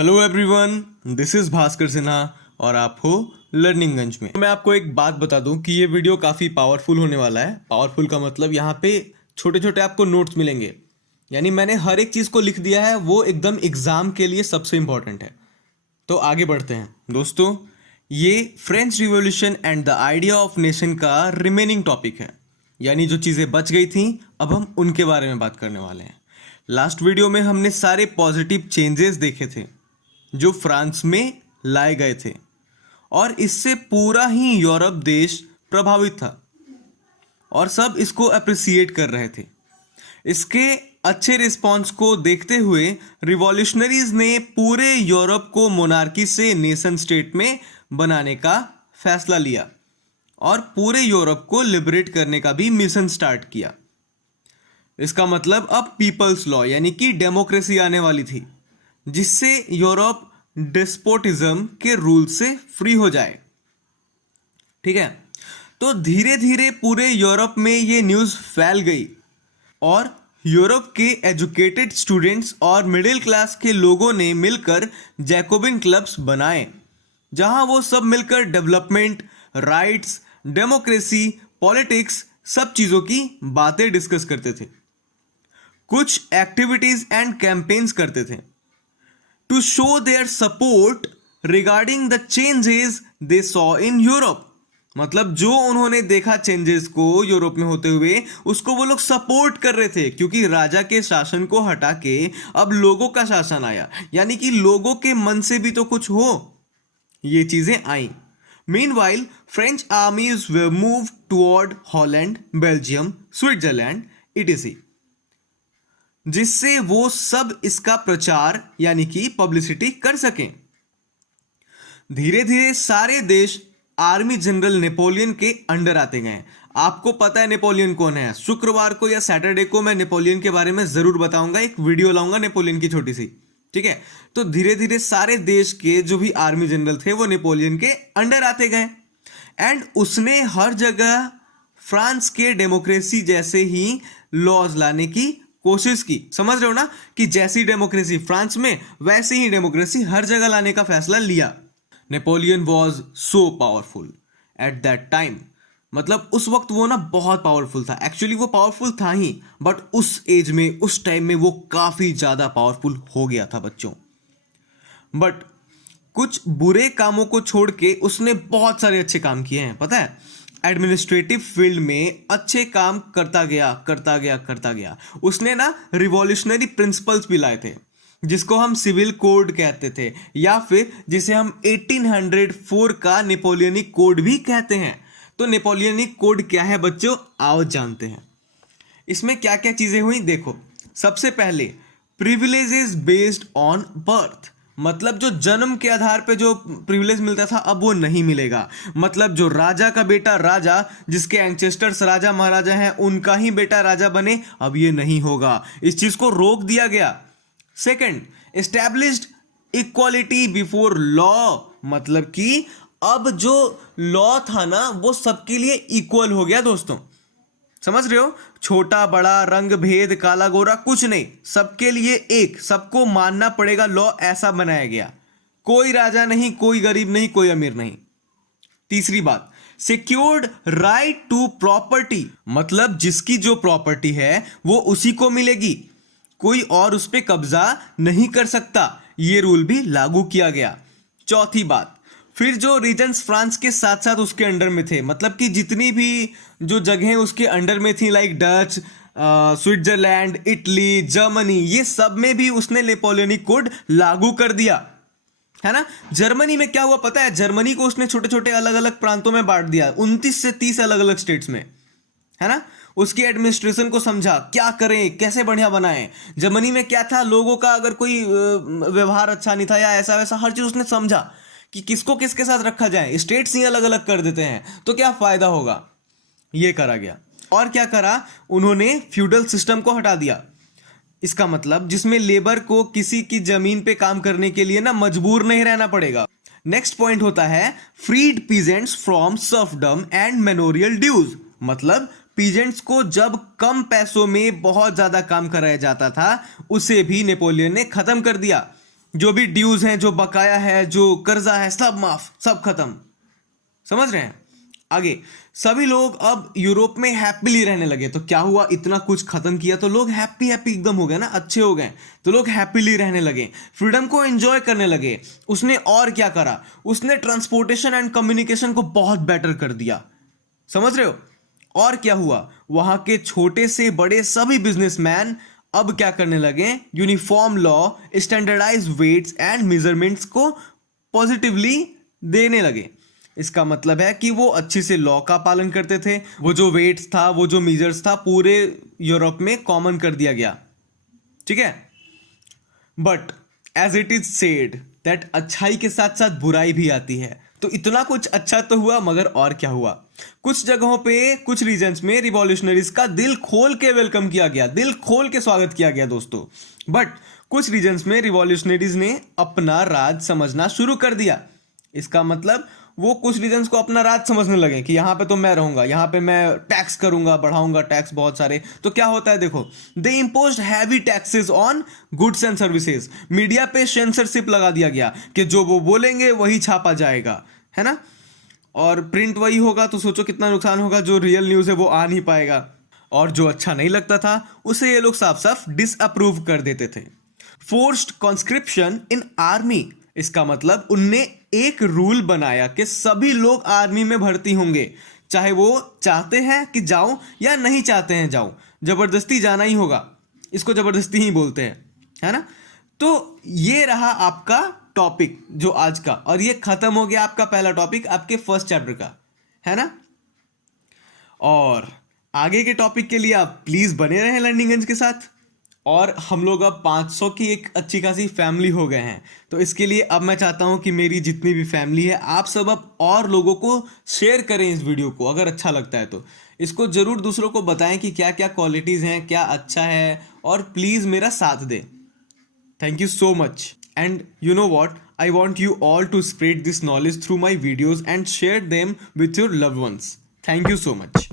Hello everyone, this is Bhaskar Sinha और आप हो लर्निंग गंज में। मैं आपको एक बात बता दूं कि ये वीडियो काफ़ी पावरफुल होने वाला है। पावरफुल का मतलब यहाँ पे छोटे छोटे आपको नोट्स मिलेंगे, यानी मैंने हर एक चीज़ को लिख दिया है, वो एकदम एग्जाम के लिए सबसे इंपॉर्टेंट है। तो आगे बढ़ते हैं दोस्तों। ये French revolution and the idea of nation का रिमेनिंग टॉपिक है, यानी जो चीज़ें बच गई थी अब हम उनके बारे में बात करने वाले हैं। लास्ट वीडियो में हमने सारे पॉजिटिव चेंजेस देखे थे जो फ्रांस में लाए गए थे और इससे पूरा ही यूरोप देश प्रभावित था और सब इसको अप्रिसिएट कर रहे थे। इसके अच्छे रिस्पांस को देखते हुए रिवॉल्यूशनरीज ने पूरे यूरोप को मोनार्की से नेशन स्टेट में बनाने का फैसला लिया और पूरे यूरोप को लिबरेट करने का भी मिशन स्टार्ट किया। इसका मतलब अब पीपल्स लॉ यानी कि डेमोक्रेसी आने वाली थी, जिससे यूरोप डेस्पोटिज्म के रूल से फ्री हो जाए। ठीक है, तो धीरे धीरे पूरे यूरोप में ये न्यूज़ फैल गई और यूरोप के एजुकेटेड स्टूडेंट्स और मिडिल क्लास के लोगों ने मिलकर जैकोबिन क्लब्स बनाए, जहां वो सब मिलकर डेवलपमेंट, राइट्स, डेमोक्रेसी, पॉलिटिक्स, सब चीज़ों की बातें डिस्कस करते थे। कुछ एक्टिविटीज एंड कैंपेन्स करते थे to show their support regarding the changes they saw in Europe. मतलब जो उन्होंने देखा चेंजेस को यूरोप में होते हुए, उसको वो लोग सपोर्ट कर रहे थे, क्योंकि राजा के शासन को हटा के अब लोगों का शासन आया, यानी कि लोगों के मन से भी तो कुछ हो। ये चीजें आई। Meanwhile French armies were move toward Holland, Belgium, Switzerland etc, जिससे वो सब इसका प्रचार यानी कि पब्लिसिटी कर सकें। धीरे धीरे सारे देश आर्मी जनरल नेपोलियन के अंडर आते गए। आपको पता है नेपोलियन कौन है। शुक्रवार को या सैटरडे को मैं नेपोलियन के बारे में जरूर बताऊंगा, एक वीडियो लाऊंगा नेपोलियन की छोटी सी। ठीक है, तो धीरे धीरे सारे देश के जो भी आर्मी जनरल थे वो नेपोलियन के अंडर आते गए एंड उसने हर जगह फ्रांस के डेमोक्रेसी जैसे ही लॉज लाने की कोशिश की। समझ रहे हो ना कि जैसी डेमोक्रेसी फ्रांस में वैसे ही डेमोक्रेसी हर जगह लाने का फैसला लिया। Napoleon was so powerful at that time. मतलब उस वक्त वो ना बहुत पावरफुल था। एक्चुअली वो पावरफुल था ही, बट उस एज में, उस टाइम में वो काफी ज्यादा पावरफुल हो गया था बच्चों। बट कुछ बुरे कामों को छोड़ के उसने बहुत सारे अच्छे काम किए हैं। पता है, एडमिनिस्ट्रेटिव फील्ड में अच्छे काम करता गया। उसने ना रिवॉल्यूशनरी प्रिंसिपल्स भी लाए थे, जिसको हम सिविल कोड कहते थे, या फिर जिसे हम 1804 का नेपोलियनिक कोड भी कहते हैं। तो नेपोलियनिक कोड क्या है बच्चों, आओ जानते हैं। इसमें क्या क्या चीजें हुई देखो। सबसे पहले प्रिविलेजेस बेस्ड ऑन बर्थ, मतलब जो जन्म के आधार पे जो प्रिविलेज मिलता था अब वो नहीं मिलेगा। मतलब जो राजा का बेटा राजा, जिसके एंसेस्टर्स राजा महाराजा हैं, उनका ही बेटा राजा बने, अब ये नहीं होगा। इस चीज को रोक दिया गया। Second, established equality before law, मतलब कि अब जो लॉ था ना वो सबके लिए इक्वल हो गया दोस्तों। समझ रहे हो, छोटा बड़ा, रंग भेद, काला गोरा कुछ नहीं, सबके लिए एक, सबको मानना पड़ेगा लॉ, ऐसा बनाया गया। कोई राजा नहीं, कोई गरीब नहीं, कोई अमीर नहीं। तीसरी बात, सिक्योर्ड राइट टू प्रॉपर्टी, मतलब जिसकी जो प्रॉपर्टी है वो उसी को मिलेगी, कोई और उस पर कब्जा नहीं कर सकता। ये रूल भी लागू किया गया। चौथी बात, फिर जो रीजन्स फ्रांस के साथ साथ उसके अंडर में थे, मतलब कि जितनी भी जो जगहें उसके अंडर में थी, like Dutch, Switzerland, Italy, Germany, ये सब में भी उसने नेपोलियनिक कोड लागू कर दिया, है ना। जर्मनी में क्या हुआ पता है, जर्मनी को उसने छोटे छोटे अलग अलग प्रांतों में बांट दिया, 29 से 30 अलग अलग स्टेट्स में, है ना। उसकी एडमिनिस्ट्रेशन को समझा, क्या करें, कैसे बढ़िया बनाएं। जर्मनी में क्या था, लोगों का अगर कोई व्यवहार अच्छा नहीं था या ऐसा वैसा, हर चीज उसने समझा कि किसको किसके साथ रखा जाए। स्टेट्स ही अलग अलग कर देते हैं तो क्या फायदा होगा, ये करा गया। और क्या करा, उन्होंने फ्यूडल सिस्टम को हटा दिया। इसका मतलब जिसमें लेबर को किसी की जमीन पे काम करने के लिए ना मजबूर नहीं रहना पड़ेगा। नेक्स्ट पॉइंट होता है freed peasants from serfdom and manorial dues, मतलब पीजेंट्स को जब कम पैसों में बहुत ज्यादा काम कराया जाता था उसे भी नेपोलियन ने खत्म कर दिया। जो भी ड्यूज हैं, जो बकाया है, जो कर्जा है, सब माफ, सब खत्म। समझ रहे हैं? आगे सभी लोग अब यूरोप में हैप्पीली रहने लगे। तो क्या हुआ, इतना कुछ खत्म किया तो लोग हैप्पी हैप्पी एकदम हो गए ना, अच्छे हो गए, तो लोग हैप्पीली रहने लगे, फ्रीडम को एंजॉय करने लगे। उसने और क्या करा, उसने ट्रांसपोर्टेशन एंड कम्युनिकेशन को बहुत बेटर कर दिया। समझ रहे हो? और क्या हुआ, वहां के छोटे से बड़े सभी बिजनेसमैन अब क्या करने लगे, uniform law, standardize weights and measurements को पॉजिटिवली देने लगे। इसका मतलब है कि वो अच्छे से लॉ का पालन करते थे। वो जो वेट्स था, वो जो मेजर्स था, पूरे यूरोप में कॉमन कर दिया गया। ठीक है? But as it is said that अच्छाई के साथ साथ बुराई भी आती है। तो इतना कुछ अच्छा तो हुआ, मगर और क्या हुआ, कुछ जगहों पे, कुछ रीजन्स में रिवॉल्यूशनरीज का दिल खोल के वेलकम किया गया, दिल खोल के स्वागत किया गया दोस्तों। बट कुछ रीजन्स में रिवॉल्यूशनरीज ने अपना राज समझना शुरू कर दिया। इसका मतलब वो कुछ रीजन्स को अपना राज समझने लगे कि यहां पे तो मैं रहूंगा, यहां पे मैं टैक्स करूंगा, बढ़ाऊंगा टैक्स बहुत सारे। तो क्या होता है देखो, they imposed heavy taxes on goods and services. Media पे सेंसरशिप लगा दिया गया कि जो वो बोलेंगे वही छापा जाएगा, है ना? और प्रिंट वही होगा, तो सोचो कितना नुकसान होगा, जो रियल न्यूज है वो आ नहीं पाएगा। और जो अच्छा नहीं लगता था उसे ये लोग साफ साफ डिसअप्रूव कर देते थे। फोर्स्ड कॉन्स्क्रिप्शन इन आर्मी, इसका मतलब उनने एक रूल बनाया कि सभी लोग आर्मी में भर्ती होंगे, चाहे वो चाहते हैं कि जाओ या नहीं चाहते हैं जाओ, जबरदस्ती जाना ही होगा। इसको जबरदस्ती ही बोलते हैं, है ना? तो ये रहा आपका टॉपिक जो आज का, और ये खत्म हो गया आपका पहला टॉपिक आपके फर्स्ट चैप्टर का, है ना? और आगे के टॉपिक के लिए आप प्लीज बने रहें लर्निंग के साथ। और हम लोग अब 500 की एक अच्छी खासी फैमिली हो गए हैं। तो इसके लिए अब मैं चाहता हूं कि मेरी जितनी भी फैमिली है, आप सब अब और लोगों को शेयर करें इस वीडियो को। अगर अच्छा लगता है तो इसको जरूर दूसरों को बताएं कि क्या क्या क्वालिटीज़ हैं, क्या अच्छा है, और प्लीज़ मेरा साथ दें। Thank you so much. And you know what? I want you all to spread this knowledge through my videos and share them with your loved ones. Thank you so much.